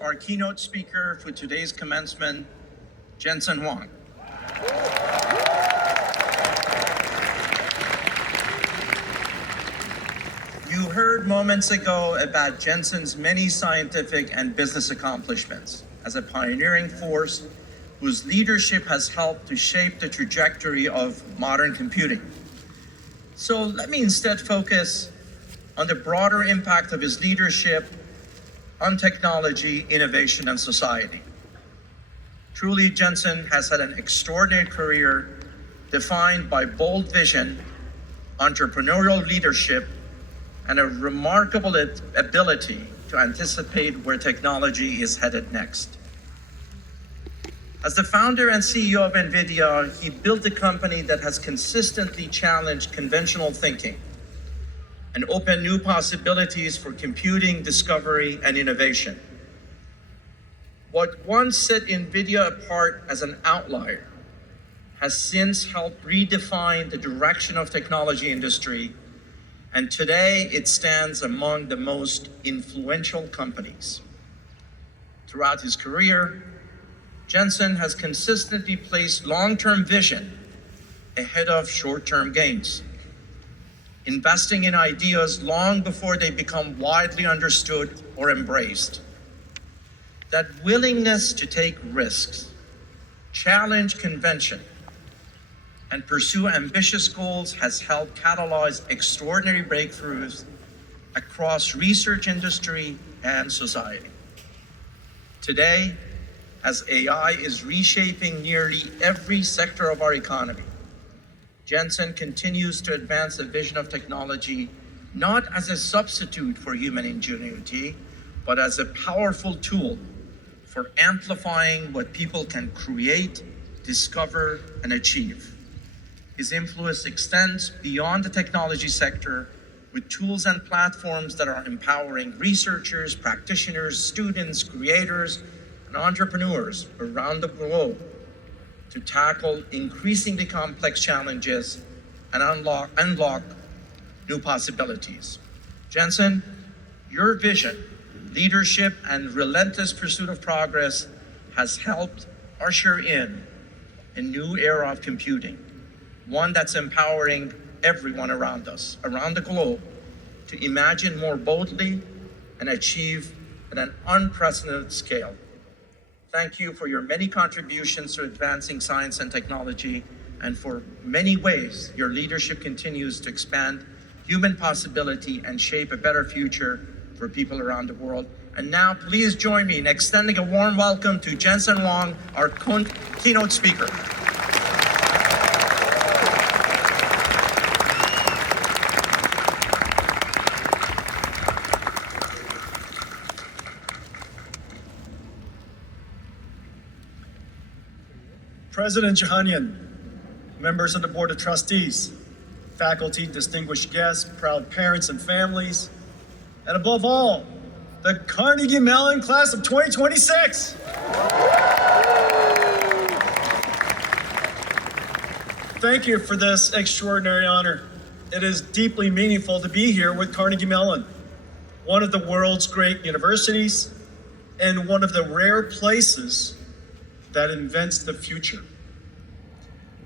Our keynote speaker for today's commencement, Jensen Huang. You heard moments ago about Jensen's many scientific and business accomplishments as a pioneering force whose leadership has helped to shape the trajectory of modern computing. So let me instead focus on the broader impact of his leadership on technology, innovation, and society. Truly, Jensen has had an extraordinary career defined by bold vision, entrepreneurial leadership, and a remarkable ability to anticipate where technology is headed next. As the founder and CEO of Nvidia, he built a company that has consistently challenged conventional thinking and open new possibilities for computing, discovery, and innovation. What once set Nvidia apart as an outlier has since helped redefine the direction of technology industry, and today it stands among the most influential companies. Throughout his career, Jensen has consistently placed long-term vision ahead of short-term gains, investing in ideas long before they become widely understood or embraced. That willingness to take risks, challenge convention, and pursue ambitious goals has helped catalyze extraordinary breakthroughs across research industry and society. Today, as AI is reshaping nearly every sector of our economy, Jensen continues to advance the vision of technology not as a substitute for human ingenuity, but as a powerful tool for amplifying what people can create, discover, and achieve. His influence extends beyond the technology sector with tools and platforms that are empowering researchers, practitioners, students, creators, and entrepreneurs around the globe to tackle increasingly complex challenges and unlock new possibilities. Jensen, your vision, leadership, and relentless pursuit of progress has helped usher in a new era of computing, one that's empowering everyone around us, around the globe, to imagine more boldly and achieve at an unprecedented scale. Thank you for your many contributions to advancing science and technology, and for many ways your leadership continues to expand human possibility and shape a better future for people around the world. And now please join me in extending a warm welcome to Jensen Huang, our keynote speaker. President Jahanian, members of the Board of Trustees, faculty, distinguished guests, proud parents and families, and above all, the Carnegie Mellon class of 2026. Thank you for this extraordinary honor. It is deeply meaningful to be here with Carnegie Mellon, one of the world's great universities and one of the rare places that invents the future.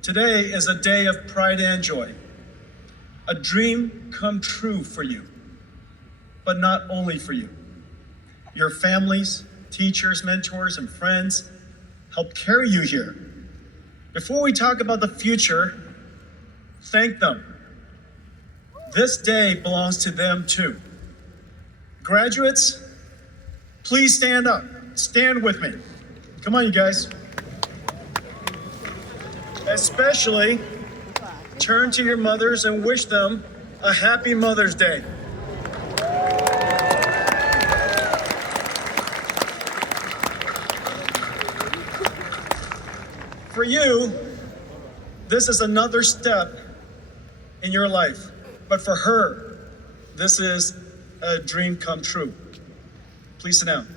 Today is a day of pride and joy, a dream come true for you, but not only for you. Your families, teachers, mentors, and friends helped carry you here. Before we talk about the future, thank them. This day belongs to them too. Graduates, please stand up. Stand with me. Come on, you guys. Especially turn to your mothers and wish them a happy Mother's Day. For you, this is another step in your life. But for her, this is a dream come true. Please sit down.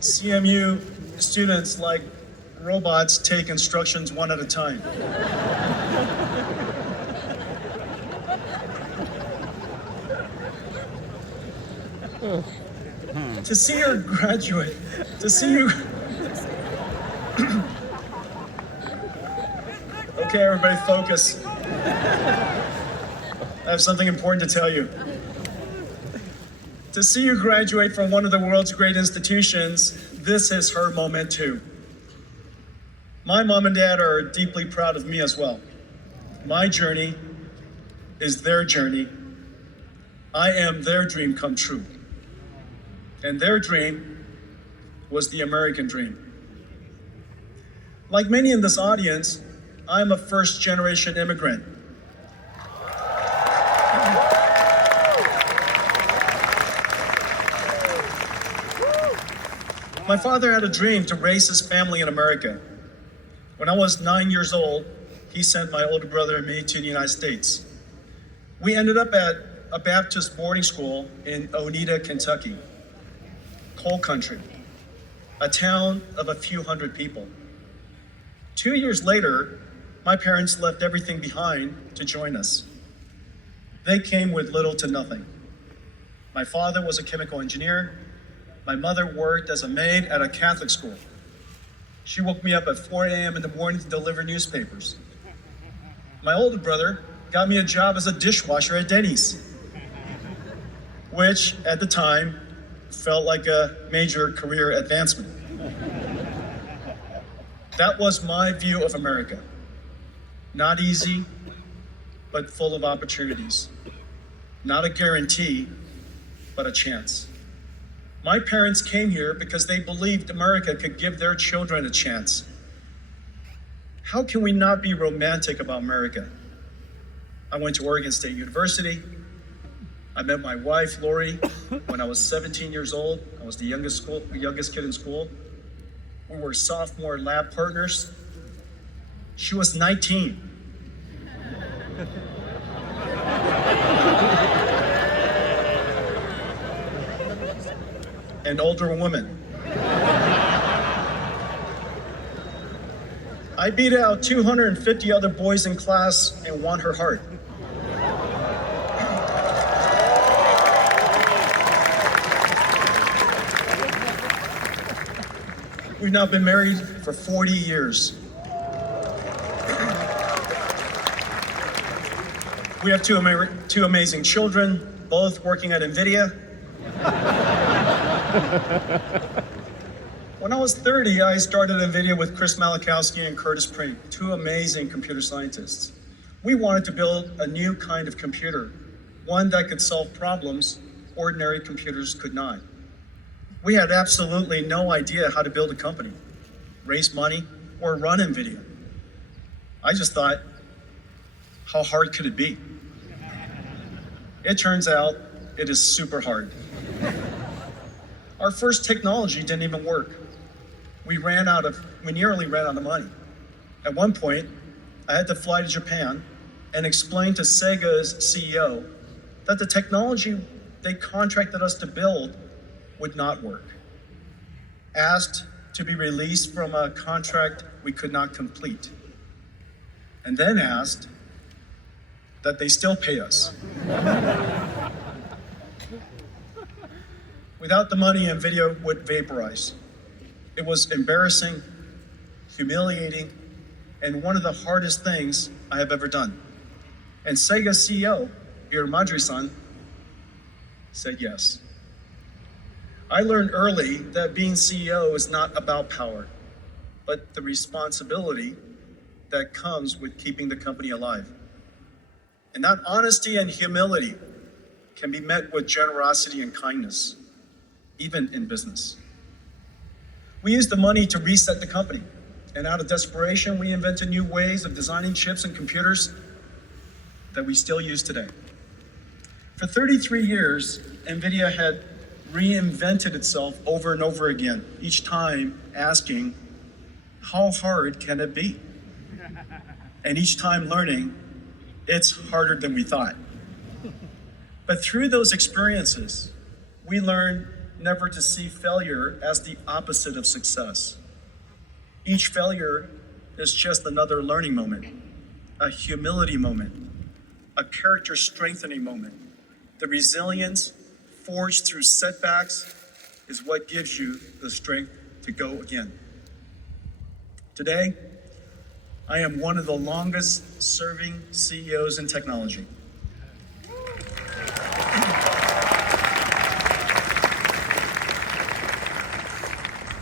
CMU students, like robots, take instructions one at a time. To see her graduate, to see you. Okay, everybody, focus. I have something important to tell you. To see you graduate from one of the world's great institutions, this is her moment too. My mom and dad are deeply proud of me as well. My journey is their journey. I am their dream come true. And their dream was the American dream. Like many in this audience, I'm a first-generation immigrant. My father had a dream to raise his family in America. When I was 9 years old, he sent my older brother and me to the United States. We ended up at a Baptist boarding school in Oneida, Kentucky, coal country, a town of a few hundred people. 2 years later, my parents left everything behind to join us. They came with little to nothing. My father was a chemical engineer. My mother worked as a maid at a Catholic school. She woke me up at 4 a.m. in the morning to deliver newspapers. My older brother got me a job as a dishwasher at Denny's, which at the time felt like a major career advancement. That was my view of America. Not easy, but full of opportunities. Not a guarantee, but a chance. My parents came here because they believed America could give their children a chance. How can we not be romantic about America? I went to Oregon State University. I met my wife, Lori, when I was 17 years old. I was the youngest kid in school. We were sophomore lab partners. She was 19. An older woman. I beat out 250 other boys in class and won her heart. We've now been married for 40 years. We have two amazing children, both working at Nvidia. When I was 30, I started Nvidia with Chris Malachowski and Curtis Prink, two amazing computer scientists. We wanted to build a new kind of computer, one that could solve problems ordinary computers could not. We had absolutely no idea how to build a company, raise money, or run Nvidia. I just thought, how hard could it be? It turns out it is super hard. Our first technology didn't even work. We nearly ran out of money. At one point, I had to fly to Japan and explain to Sega's CEO that the technology they contracted us to build would not work. Asked to be released from a contract we could not complete. And then asked that they still pay us. Without the money, Nvidia would vaporize. It was embarrassing, humiliating, and one of the hardest things I have ever done. And Sega's CEO, Madri-san, said yes. I learned early that being CEO is not about power, but the responsibility that comes with keeping the company alive. And that honesty and humility can be met with generosity and kindness, even in business. We used the money to reset the company, and out of desperation, we invented new ways of designing chips and computers that we still use today. For 33 years, Nvidia had reinvented itself over and over again, each time asking, how hard can it be? And each time learning, it's harder than we thought. But through those experiences, we learned never to see failure as the opposite of success. Each failure is just another learning moment, a humility moment, a character strengthening moment, the resilience, forged through setbacks is what gives you the strength to go again. Today, I am one of the longest serving CEOs in technology.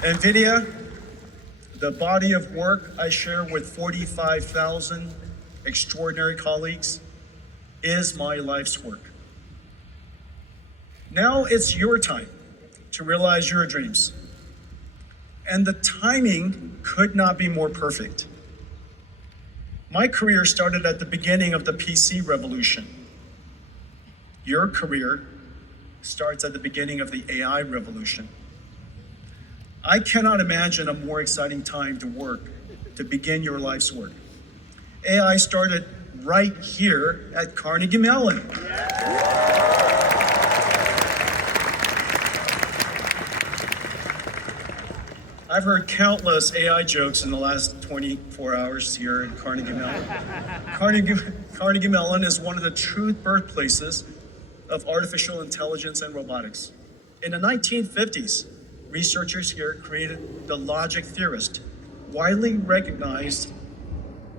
NVIDIA, the body of work I share with 45,000 extraordinary colleagues, is my life's work. Now it's your time to realize your dreams. And the timing could not be more perfect. My career started at the beginning of the PC revolution. Your career starts at the beginning of the AI revolution. I cannot imagine a more exciting time to work, to begin your life's work. AI started right here at Carnegie Mellon. I've heard countless AI jokes in the last 24 hours here at Carnegie Mellon. Carnegie Mellon is one of the true birthplaces of artificial intelligence and robotics. In the 1950s, researchers here created the logic theorist, widely recognized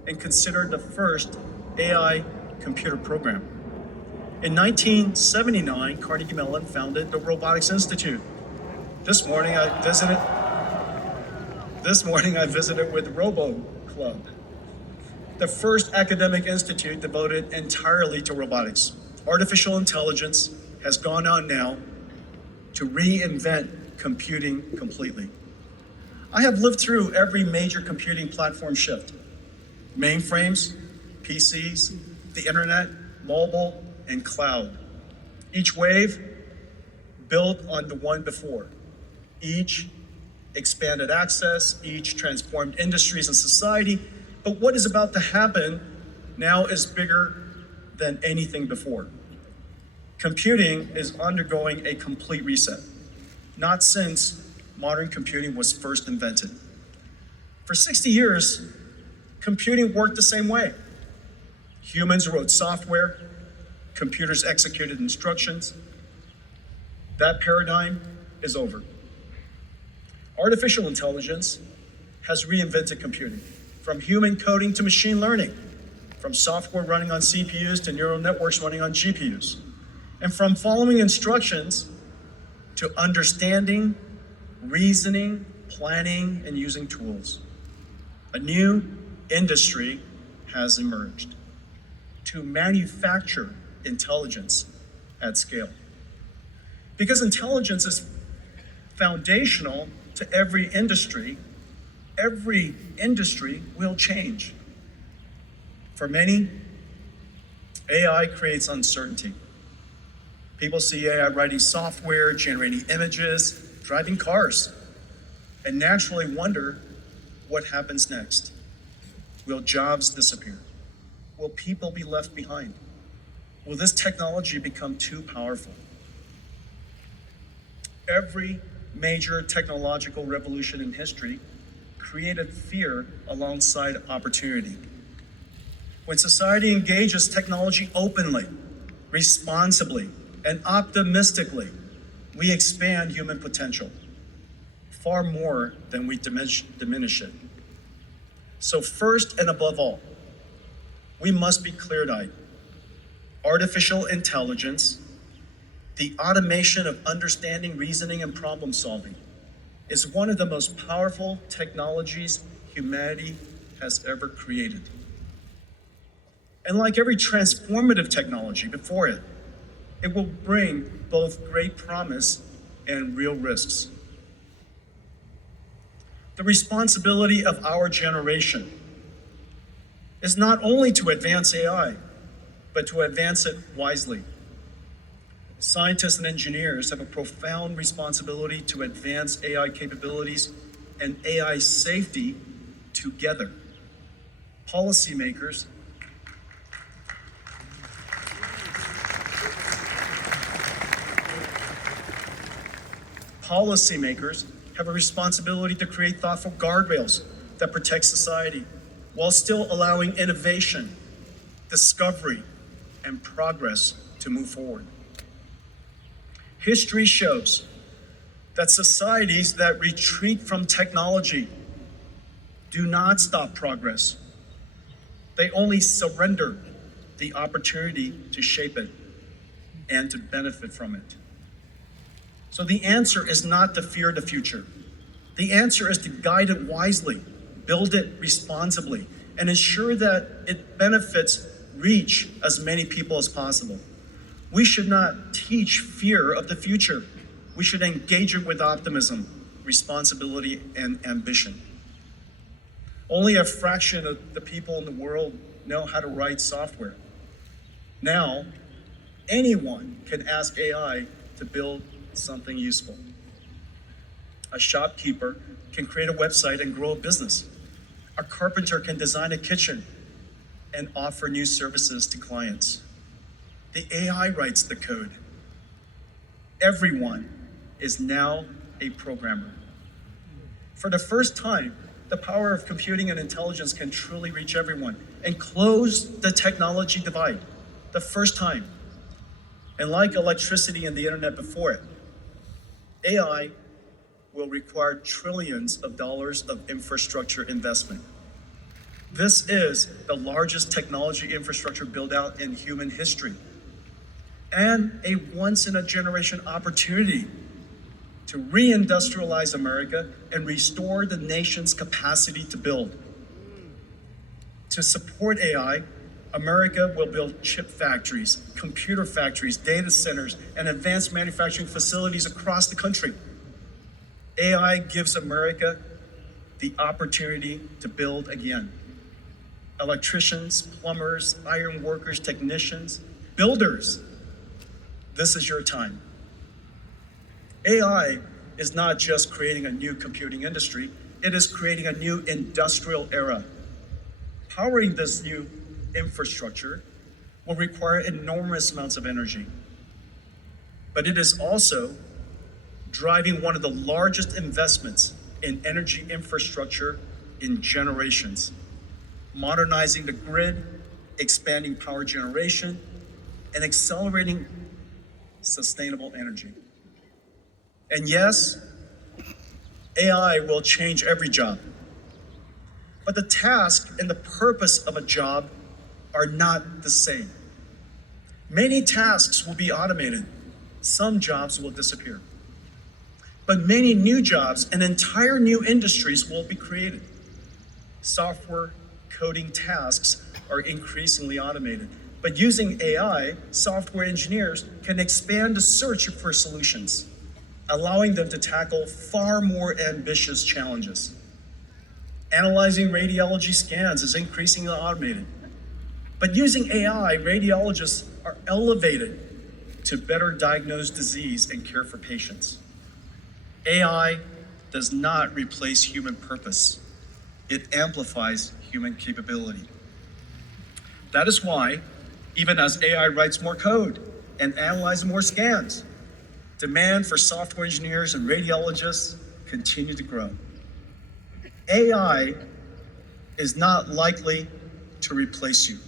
and considered the first AI computer program. In 1979, Carnegie Mellon founded the Robotics Institute. This morning I visited with Robo Club, the first academic institute devoted entirely to robotics. Artificial intelligence has gone on now to reinvent computing completely. I have lived through every major computing platform shift. Mainframes, PCs, the internet, mobile, and cloud. Each wave built on the one before. Each expanded access, each transformed industries and society. But what is about to happen now is bigger than anything before. Computing is undergoing a complete reset. Not since modern computing was first invented. For 60 years, computing worked the same way. Humans wrote software, computers executed instructions. That paradigm is over. Artificial intelligence has reinvented computing, from human coding to machine learning, from software running on CPUs to neural networks running on GPUs, and from following instructions to understanding, reasoning, planning, and using tools. A new industry has emerged to manufacture intelligence at scale. Because intelligence is foundational to every industry will change. For many, AI creates uncertainty. People see AI writing software, generating images, driving cars, and naturally wonder what happens next. Will jobs disappear? Will people be left behind? Will this technology become too powerful? Every major technological revolution in history created fear alongside opportunity. When society engages technology openly, responsibly, and optimistically, we expand human potential far more than we diminish it. So first and above all, we must be clear-eyed. Artificial intelligence, the automation of understanding, reasoning, and problem solving, is one of the most powerful technologies humanity has ever created. And like every transformative technology before it, it will bring both great promise and real risks. The responsibility of our generation is not only to advance AI, but to advance it wisely. Scientists and engineers have a profound responsibility to advance AI capabilities and AI safety together. Policymakers have a responsibility to create thoughtful guardrails that protect society while still allowing innovation, discovery, and progress to move forward. History shows that societies that retreat from technology do not stop progress. They only surrender the opportunity to shape it and to benefit from it. So the answer is not to fear the future. The answer is to guide it wisely, build it responsibly, and ensure that it benefits reach as many people as possible. We should not teach fear of the future. We should engage it with optimism, responsibility, and ambition. Only a fraction of the people in the world know how to write software. Now, anyone can ask AI to build something useful. A shopkeeper can create a website and grow a business. A carpenter can design a kitchen and offer new services to clients. The AI writes the code. Everyone is now a programmer. For the first time, the power of computing and intelligence can truly reach everyone and close the technology divide. The first time. And like electricity and the internet before it, AI will require trillions of dollars of infrastructure investment. This is the largest technology infrastructure build-out in human history, and a once-in-a-generation opportunity to reindustrialize America and restore the nation's capacity to build. To support AI, America will build chip factories, computer factories, data centers, and advanced manufacturing facilities across the country. AI gives America the opportunity to build again. Electricians, plumbers, iron workers, technicians, builders, this is your time. AI is not just creating a new computing industry, it is creating a new industrial era. Powering this new infrastructure will require enormous amounts of energy. But it is also driving one of the largest investments in energy infrastructure in generations, modernizing the grid, expanding power generation, and accelerating sustainable energy. And yes, AI will change every job. But the task and the purpose of a job are not the same. Many tasks will be automated. Some jobs will disappear. But many new jobs and entire new industries will be created. Software coding tasks are increasingly automated. But using AI, software engineers can expand the search for solutions, allowing them to tackle far more ambitious challenges. Analyzing radiology scans is increasingly automated. But using AI, radiologists are elevated to better diagnose disease and care for patients. AI does not replace human purpose. It amplifies human capability. That is why, even as AI writes more code and analyzes more scans, demand for software engineers and radiologists continue to grow. AI is not likely to replace you,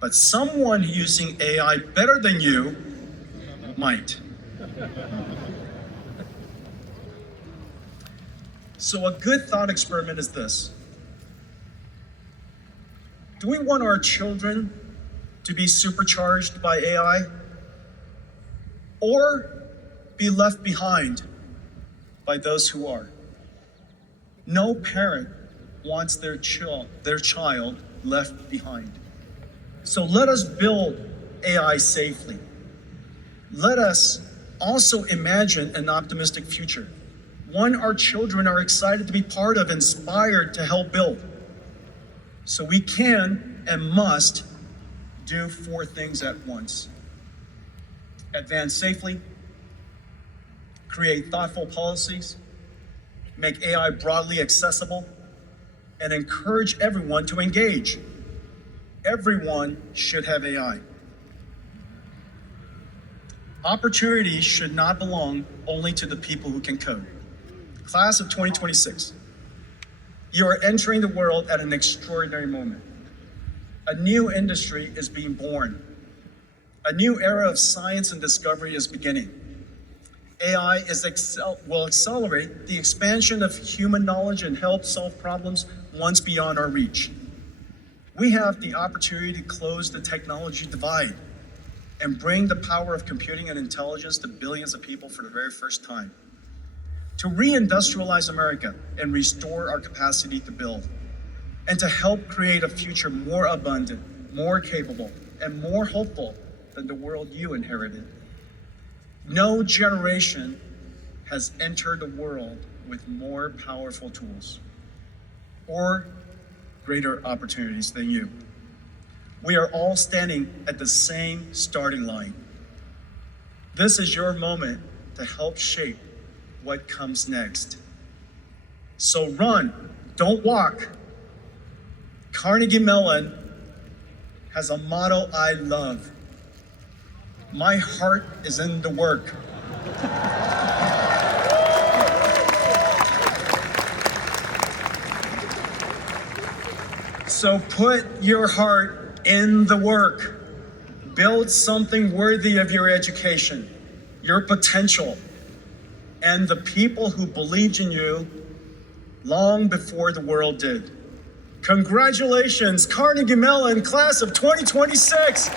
but someone using AI better than you might. So a good thought experiment is this. Do we want our children to be supercharged by AI or be left behind by those who are? No parent wants their child left behind. So let us build AI safely. Let us also imagine an optimistic future, one our children are excited to be part of, inspired to help build. So we can and must do 4 things at once. Advance safely, create thoughtful policies, make AI broadly accessible, and encourage everyone to engage. Everyone should have AI. Opportunity should not belong only to the people who can code. Class of 2026, you are entering the world at an extraordinary moment. A new industry is being born. A new era of science and discovery is beginning. AI will accelerate the expansion of human knowledge and help solve problems once beyond our reach. We have the opportunity to close the technology divide and bring the power of computing and intelligence to billions of people for the very first time. To reindustrialize America and restore our capacity to build, and to help create a future more abundant, more capable, and more hopeful than the world you inherited. No generation has entered the world with more powerful tools or greater opportunities than you. We are all standing at the same starting line. This is your moment to help shape what comes next. So run, don't walk. Carnegie Mellon has a motto I love. My heart is in the work. So put your heart in the work. Build something worthy of your education, your potential, and the people who believed in you long before the world did. Congratulations, Carnegie Mellon, class of 2026.